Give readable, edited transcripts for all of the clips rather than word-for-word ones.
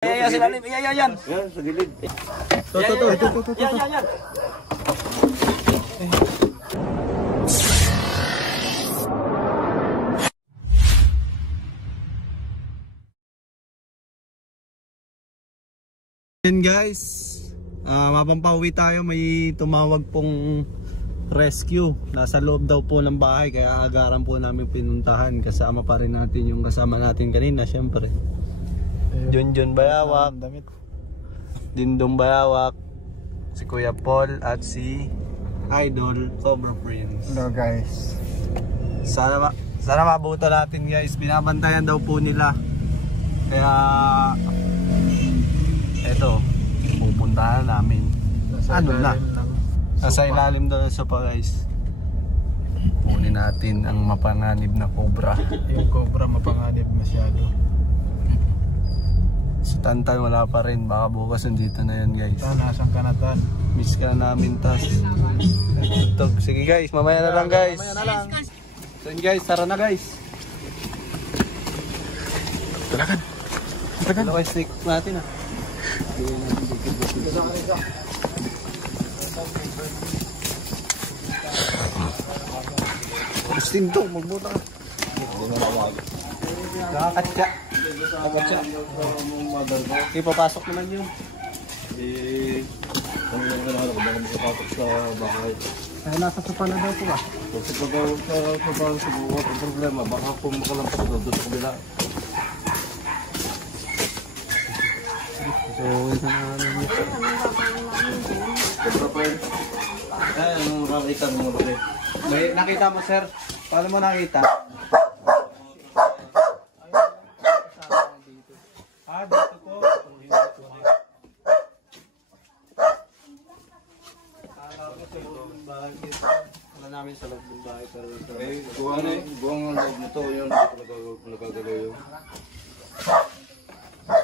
Ayan, sila lim. Ayan. Yan, sa gilid. Ito. Yan. Yan guys, mapampauwi tayo. May tumawag pong rescue. Nasa loob daw po ng bahay, kaya agaran po namin pinuntahan. Kasama pa rin natin yung kasama natin kanina, syempre. Junjun Bayawak, Dindong Bayawak, si Kuya Paul at si Idol Cobra Prince. Hello guys. Sana mabuto natin guys. Binabantayan daw po nila. Kaya eto, pupuntahan namin. Nasa ilalim daw sa sopa guys. Punin natin ang mapanganib na cobra. Yung cobra mapanganib masyado. Si Tantan wala pa rin. Baka bukas nandito na yan guys. Nasaan ka na Tan? Miss ka namin tas. Sige guys, mamaya na lang guys. So guys, tara na guys. Talagan. Ano kayo stick natin ah. Gusto to, magbuta ka. Nakakatsa. Okay, papasok naman yun. Ano lang kailangan ko ba makapasok sa bahay? Ay, nasa sopa na daw po ba? Kasi pag sa bahay sa buwan, ang problema, baka kung makalampas doon sa kabila. So, isa na namin yun. Sobra pa yun. Ay, anong nakakita mo mga bagay? May nakita mo sir? Paano mo nakita? Ah, dito po. Wala namin sa loob ng bahay pero Buwang ang loob nito, yun, nagagalaw yun.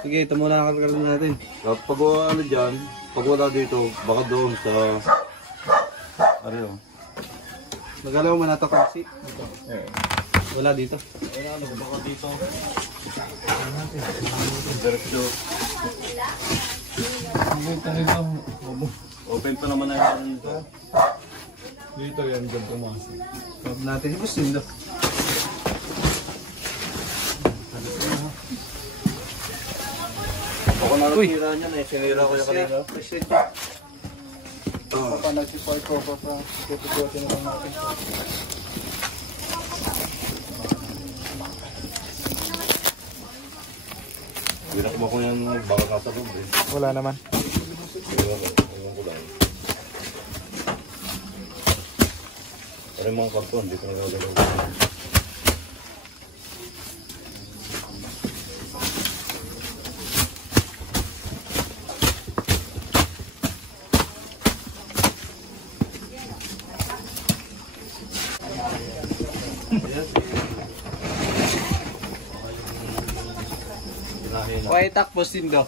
sige, ito muna ang kalkalin natin. Pag ano dyan, pag wala dito, baka doon sa... Ano yun? Nagalaw mo na ito kasi. Wala dito. Wala, baka dito. Diretso. Open pa naman na yan dito. Dito yan, dyan pumasok. Loob natin. Gusto nyo. Ako nakatira niyan eh, sinira ko yung kanina. Pa nagsipay ko pa sa puti-puti na lang natin. Hindi ko ba yan baka nasa loob eh. Wala naman. Ewan ko lang. Pero yung mga karton, dito na nagagalaw. Okay, takpos din do.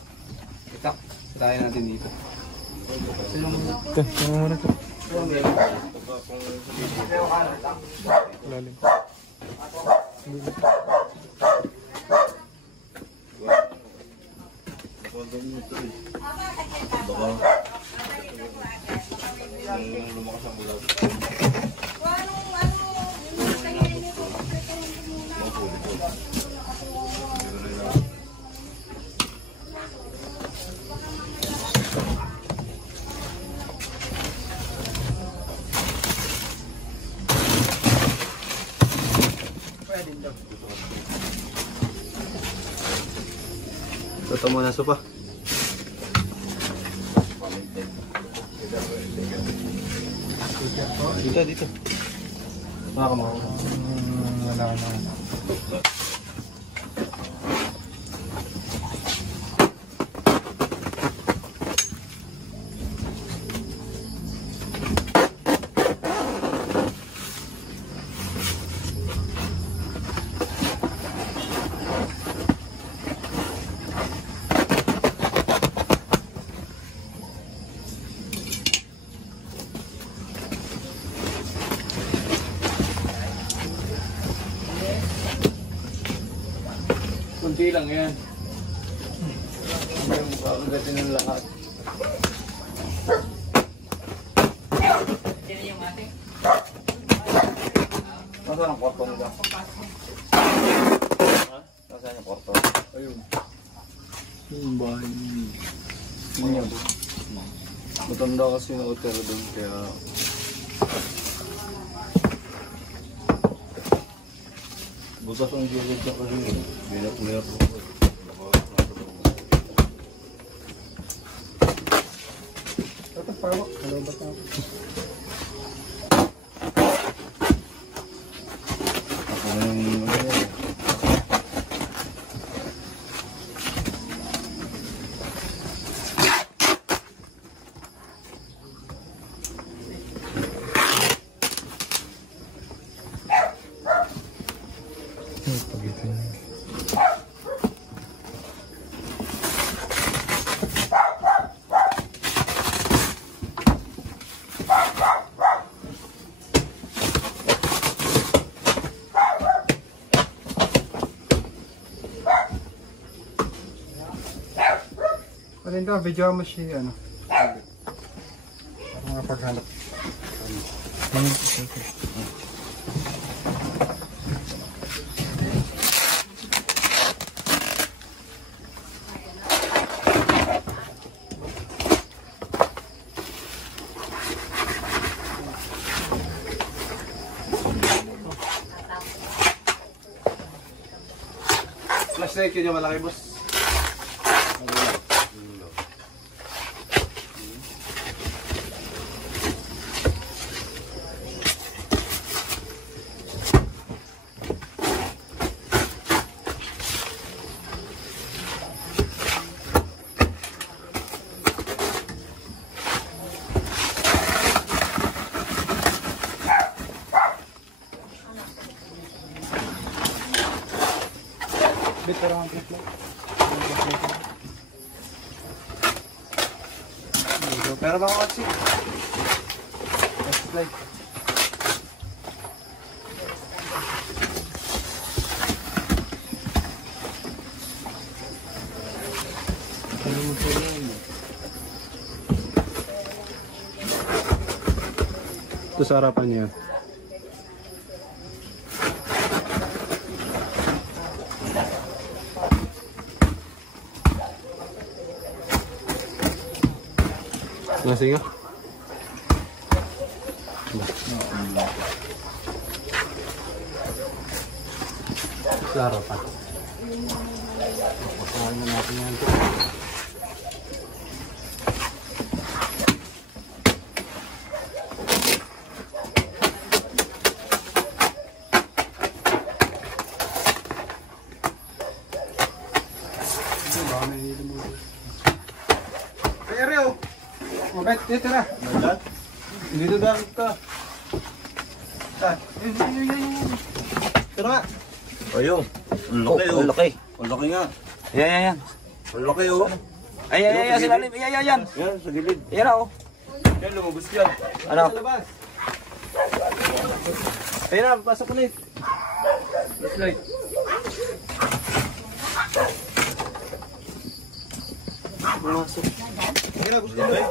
Itak. Sirayan natin dito. Ito, ano muna ito? Lalim. Lumakas ang ulan. Ito muna sopa. Dito. Wala ka mo. Wala na. Kunti lang yan. Pagdating ng lahat. Nasaan ang kwarto nila? Nasaan yung kwarto? Ayun. Yung bahay. Ano? Matanda kasi yung hotel doon kaya... Butas ang gilid sa kasi. Binap-binap. Ito pawak. Ano ba ito? Ako na yung Ano ito? Video mo siya ano? Para makapaghanap. Flashlight yun yung malaki, boss. Bit parang ang flashlight. Pero baka kasi. Flashlight. Ito sa harapan niya. Nasi nga? Sa harapan. Pasahan na natin yan. Kaya Rio! Mabait, dito na. Dito gamit ka. Pero nga. ayun. Ang laki oh. Ang laki. Ang laki nga. Yan. Ang laki oh. Ay, sila ni. Yan. Yan, sa gilid. Yan oh. Yan, lumabas yan. Ano? Sa labas. Ayun na, pasok ulit. Flashlight. Pumasok. Sige na, gusto nyo.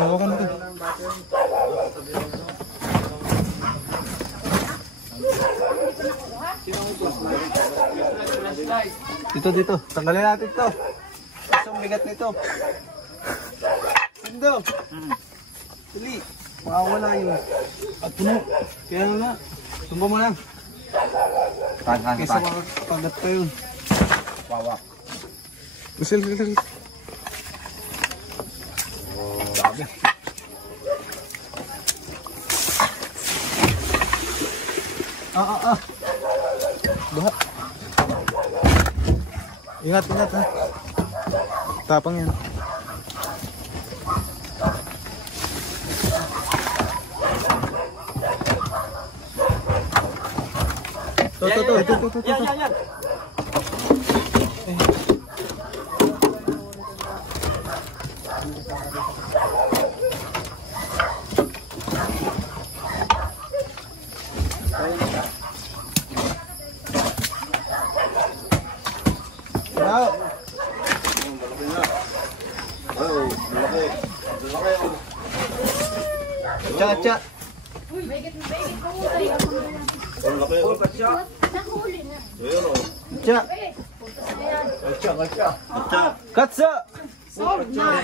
Hawakan ko. Dito. Tanggalin natin to. Ang bigat nito. Sindo. Dali. Makawala yun. At puno. Kaya na. Tumba mo lang. Kaysa makapagat pa yun. Wawa. Usil. Sabi. Baha. Ingat ha. Tapang yan. To. Yan. Katsa. Ang laki oh. Nahuli na. Ayan oh. Katsa. Katsa.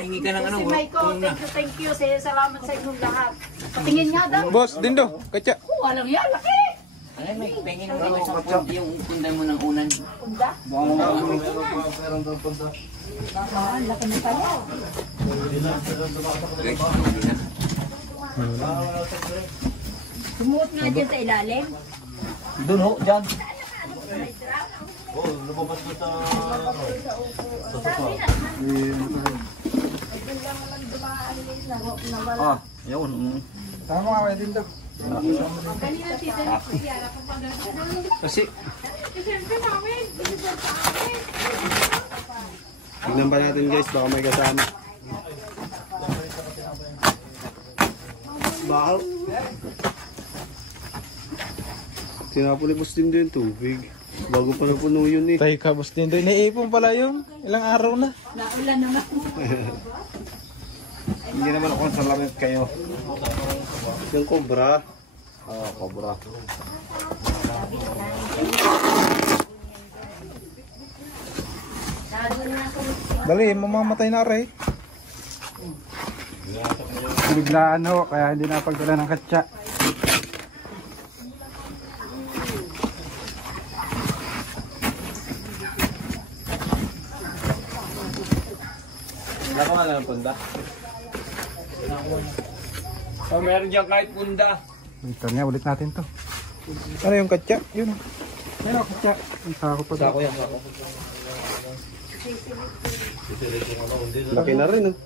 Hingi ka ng ano. Si Michael, thank you. Salamat sa inyong lahat. Patingin nga daw. Boss, Dindo. Katsa. Walang yan, laki. Ay, may pengin mo naman sa pond yung pundan mo ng unan. Punda. Meron daw punta. Ah, laki na pala. Guys, hindi na. Sumuot nga dyan sa ilalim. Doon ho, dyan. Oh, lumabas ko sa... Ah, yun. Tama ka, din daw. Kasi... Tignan pa natin guys, baka may kasama. Bahaw. Tinapulipos din doon tubig. Bago pa napuno yun eh. Tayo kabos din doon. Naiipon pala yung ilang araw na. Naulan naman. Hindi naman ako salamat kayo. Yung cobra. Ah, cobra. Dali, mamamatay na rin. Biglaan ho, kaya hindi napagdala ng katsa. Wala ka nga lang punda. Oh, meron dyan kahit punda. Ito niya, ulit natin to. Ano yung katsa? Yun. Ano katsa? Ang sako pa daw. yan, ako. Laki na rin oh.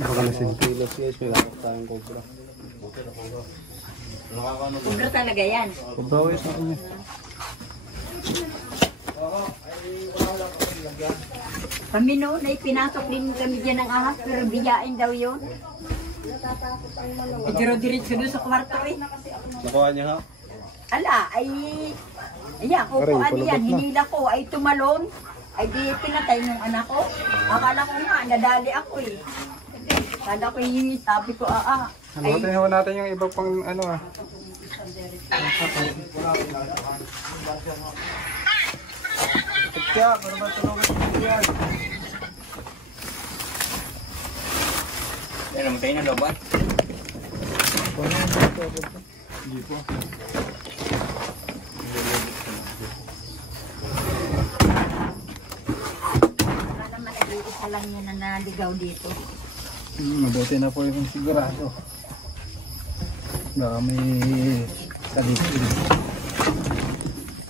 Baka na sin. Kilos guys, may lakot tayong cobra. Punda talaga yan. Kubawis na niya. Kami noon ay pinasok din kami dyan ng ahas, pero biyain daw yun. Itiro-diretso doon sa kwarto eh. Nakuha niya ha? Ala, ay... Ayan, kukuha yan. Hinila ko ay tumalon. Ay di pinatay ng anak ko. Akala ko nga, nadali ako eh. Kada ko sabi ko, ay, Ano natin natin yung iba pang ano ah. Katsa, para ba tulungan ko yan? Yan, namatay na daw ba? Hindi po. wala naman nag-iisa lang yan na naligaw dito. Mabuti na po yung sigurado. Baka may kaligid.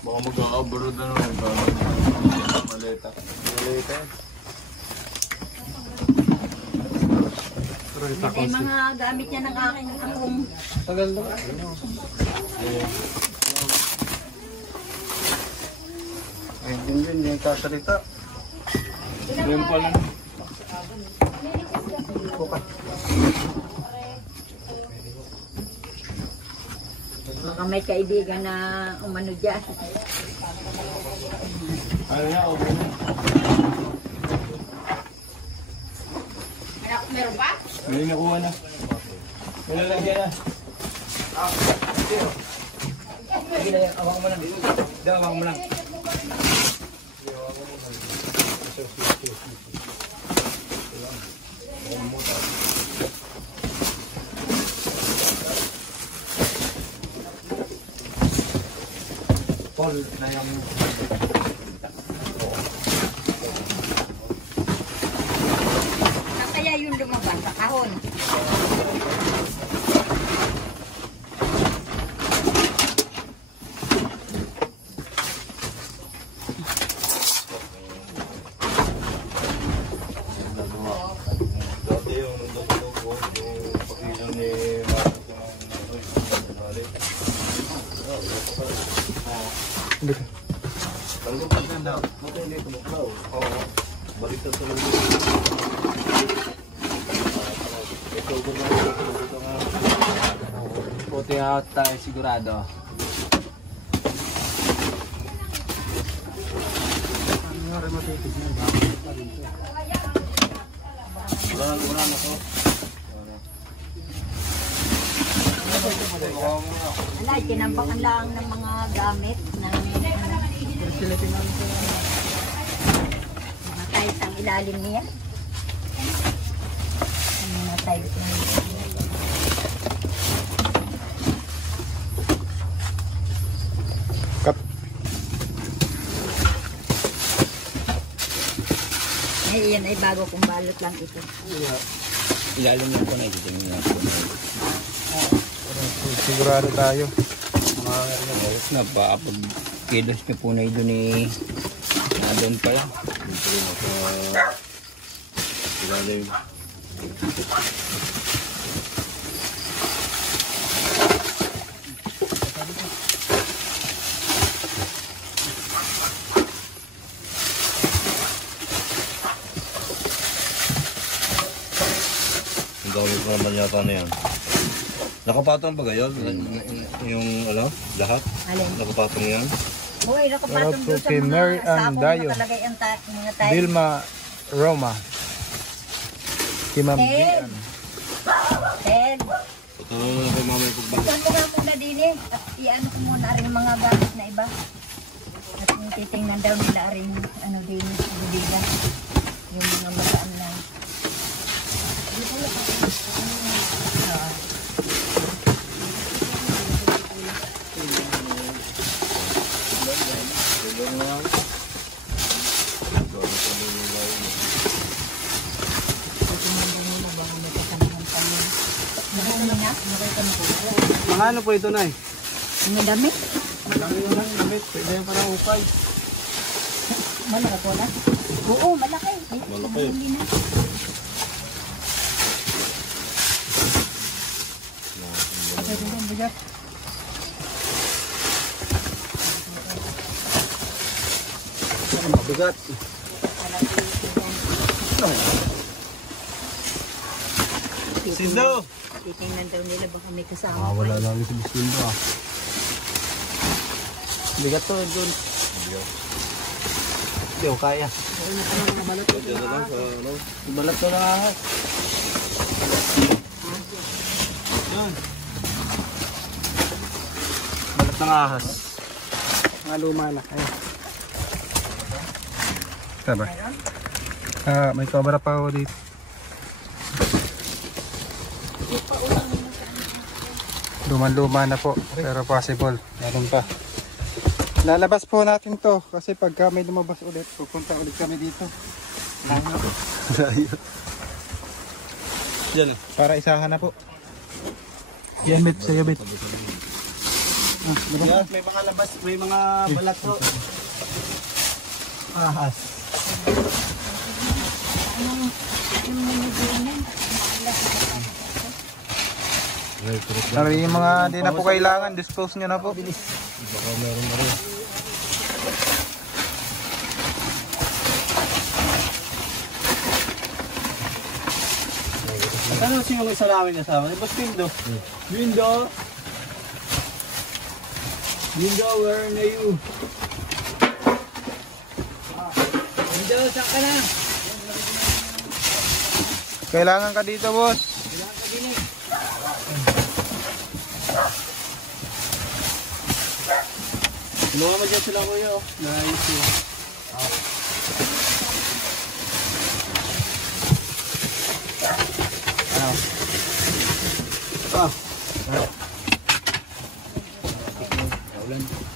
Baka magkaka-abroad na naman. Maleta. Maleta yan. Yan ay mga gamit niya ng aking akong. Tagal na. Ay, din yung kasalita. Yan pala. Baka may kaibigan na umano dyan. Ano na, okay na. Anak, meron ba? May nakuha na. May lalagyan na. Sige na yan, awang mo lang. Daw, awang mo lang. Paul, na yung... Saan kaya yung lumabas sa kahon? Dati yung nandun ko, yung pakilo ni Marcos ng ano, Dito. Talagang pagkanda. Matay na ito maklaw. Oo. Baliktad sa lang. Ito nga. Puti out tayo sigurado. Wala na to. Wala, tinambakan lang ng mga gamit ng mga tiles ang ilalim niya. Mga tiles na Cut. yan ay bago kong balot lang ito. Ilalim lang po na ititingin lang po. Sigurado tayo. Ayos na ba? Pag kilos niyo po na ito ni doon pala. Dito rin ako. Ilalim. Ang dami ko naman yata na yan. Nakapatong ba gayon? Yung ano? Lahat? Alin? Nakapatong yan? Hoy, nakapatong doon sa kay Mary mga Ann sakong Dayo. nakalagay ang mga tiles. Vilma Roma. Si Ma'am Ted. Gian. Ted, Patawag na kay mamay pagbalik. saan ko nga muna din eh. At iano ko muna rin mga gamit na iba. At titingnan daw nila rin ano din sa bibigyan. Yung mga magaan lang. Mga ano po ito na eh? May damit? Malaki yung damit. Pwede yung parang upay. Malaki po na? Oo, malaki. Malaki. Hindi na. Pwede yung bigat. Mabigat. Sindo! Titingnan daw nila baka may kasama. Wala lang si Sindo ah. Bigat to doon. Hindi ko kaya. Diyan na lang sa ano? Ibalat to na ahas. Yan. Balat ng ahas. Mga luma na. Ayun. Tama. May cobra pa ako dito. Luman-luma na po, pero possible. Meron pa. Lalabas po natin to kasi pagka may lumabas ulit, pupunta ulit kami dito. Layo. Diyan. Para isahan na po. Yan, Bit. Sa'yo, Bit. Yan, may mga labas, may mga balat to. Ahas. Pero yung mga di na po kailangan, dispose nyo na po. Baka meron na rin. Ano si yung isa namin kasama? Boss Pindo. Pindo! Pindo, where are you? Pindo, saan ka na? Kailangan ka dito, boss. Kailangan ka din eh. Tulungan mo dyan sila kuya oh. Nice oh.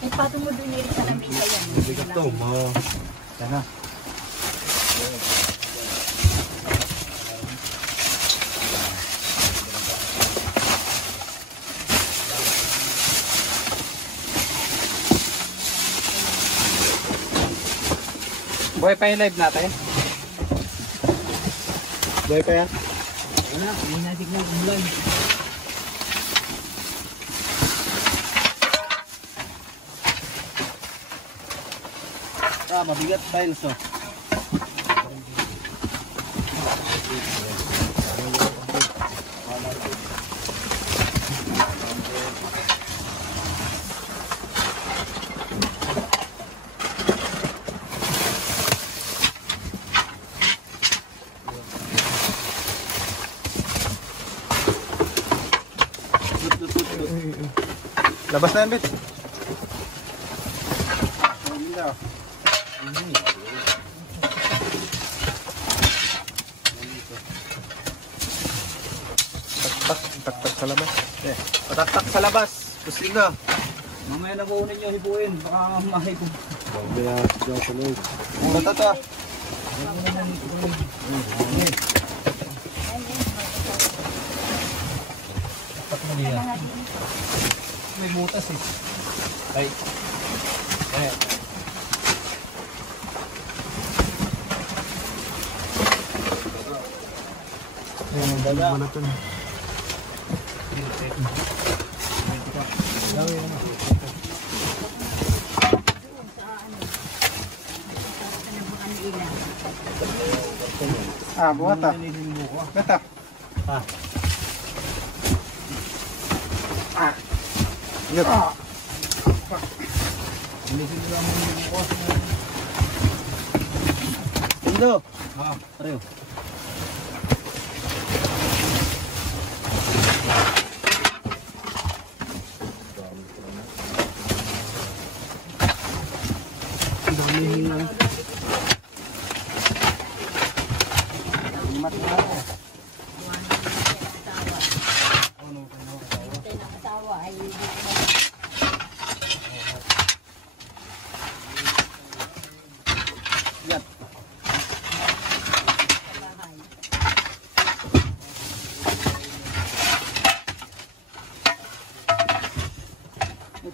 Ay, patong mo doon nila sa lamesa yan. Bigat to. Yan na. Buhay pa yung live natin? Buhay pa yan? Wala, hindi natin na umulan. Mabigat tiles oh. Labas na yan, Bet. Tak sa labas. Pataktak sa labas. Pusing na. Mamaya na kunin nyo, hibuin. Baka mahay ko. Tata. May butas eh. Ay. Ay. Buhat ah. Beta. Yun. Indo. Pareho.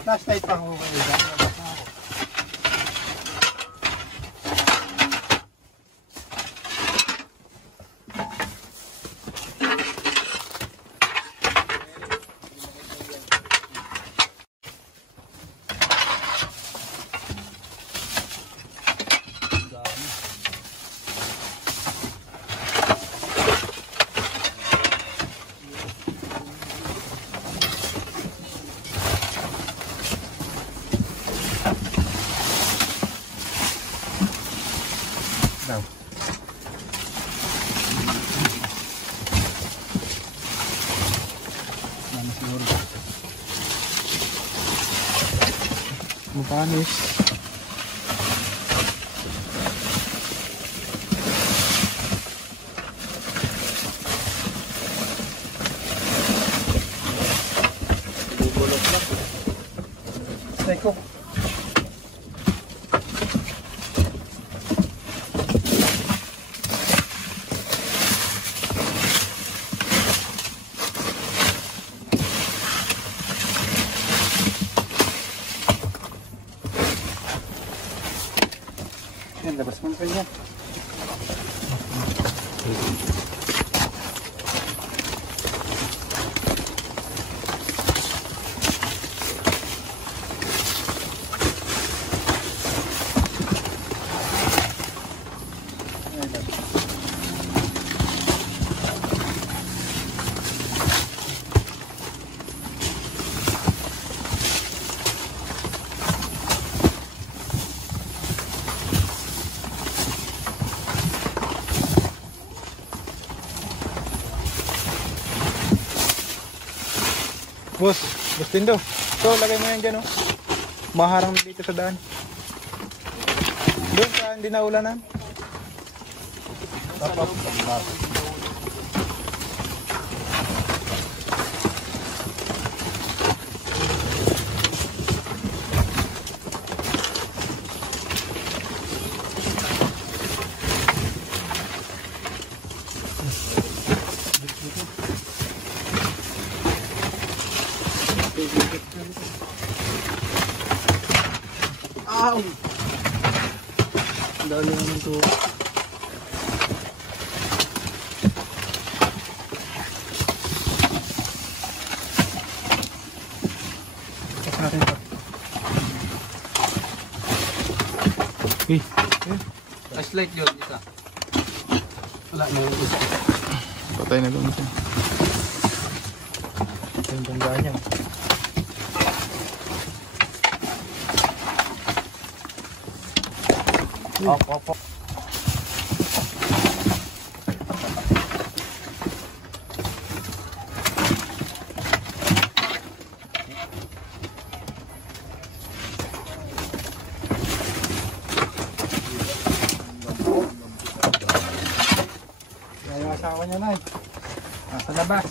Flashlight pa ako kayo. Panis. Teko. Yan, labas mo pa yan. Boss Tindo. So, lagay mo yan dyan, oh. Maharang dito sa daan. Doon sa hindi naulanan. Ow! Dali naman ito. Tapos natin ito. Flashlight yun, isa. Wala na yung isa. Patay na doon siya. Ito yung tandaan niya. Op. Yung asawa niya na nasa labas.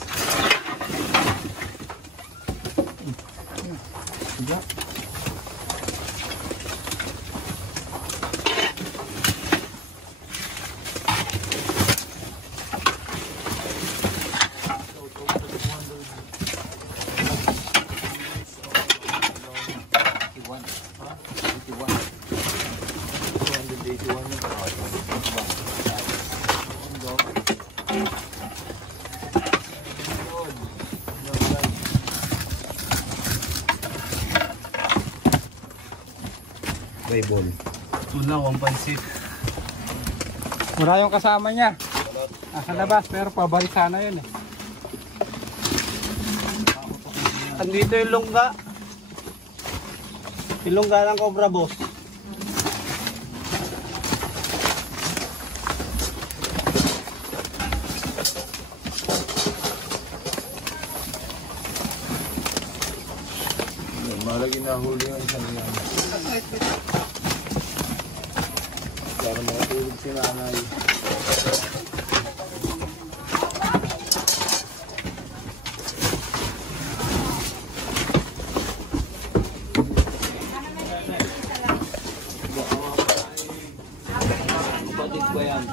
Bible. Wala, 1.6. Wala yung kasama niya. Nasa labas pero pabalik sana yun eh. Andito yung lungga. Yung lungga ng Cobra Boss. Malagi na huli yung isang yan. Para makatulog si nanay. Batik ba yan?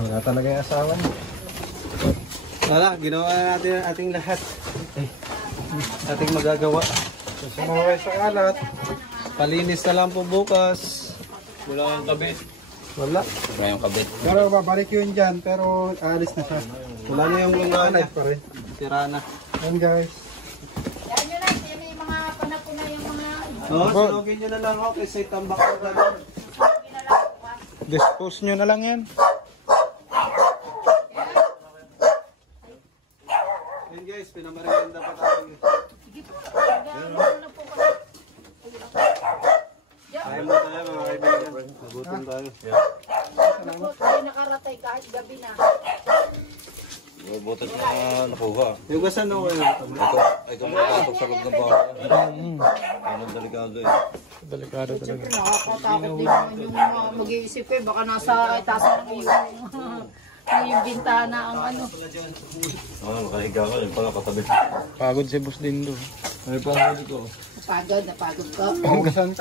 Wala talaga yung asawa niya. Wala, ginawa na natin ang ating lahat. Ating magagawa. Sumuhay sa kalat. Palinis na lang po bukas. Wala kang kabit. Wala. Wala yung kabit. Pero babalik yun dyan pero aalis na siya. Wala na yung lungga na. Pa rin. Tira na. Yan guys. Yan nyo lang, yan yung mga panapon na yung mga... Oo, sunugin nyo na lang ako kasi tambak ko na lang. Dispose nyo na lang yan. Yan guys, pinamarianda pa tayo. Sige po, gano'n na po pala. Kaya mo tayo mga kaibigan. Nagutom tayo. Tapos tayo nakaratay kahit gabi na. Butot na nakuha. Yung gasan na kayo. Ikaw makatok sa loob ng bahay. Yan ang delikado eh. Delikado talaga. Siyempre nakakatakot din naman yung mga mag-iisip eh. Baka nasa itasan ng yung bintana ang ano. Nakahiga ka rin pala katabi. Pagod si boss din doon. Ano pa ang huli ko? Napagod ka.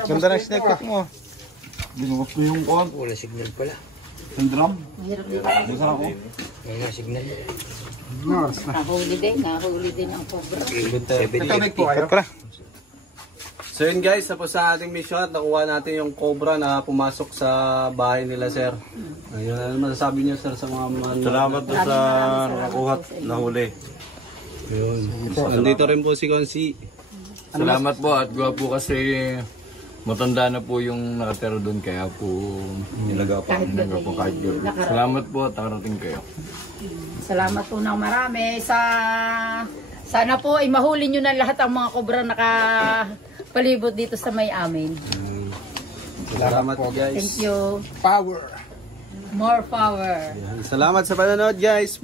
Ganda ng snack pack mo. Binukas ko yung kuhan. Wala signal pala. Yung drum. Mahirap din. Busa ako. Wala signal. Nahuli din ang cobra. Ito po kayo. So yun guys, tapos sa ating mission at nakuha natin yung cobra na pumasok sa bahay nila sir. Ayun, ano masasabi niyo sir sa mga Salamat doon sa nakuha at nahuli. Ayun. Nandito rin po si Consi. Salamat po at gwapo kasi matanda na po yung nakatero doon kaya po nilaga pa po kahit gabi. Salamat po at nakarating kayo. Salamat po ng marami. Sana po ay mahuli nyo na lahat ang mga cobra nakapalibot dito sa may amin. Salamat po guys. Thank you. Power. More power. Salamat sa panonood guys.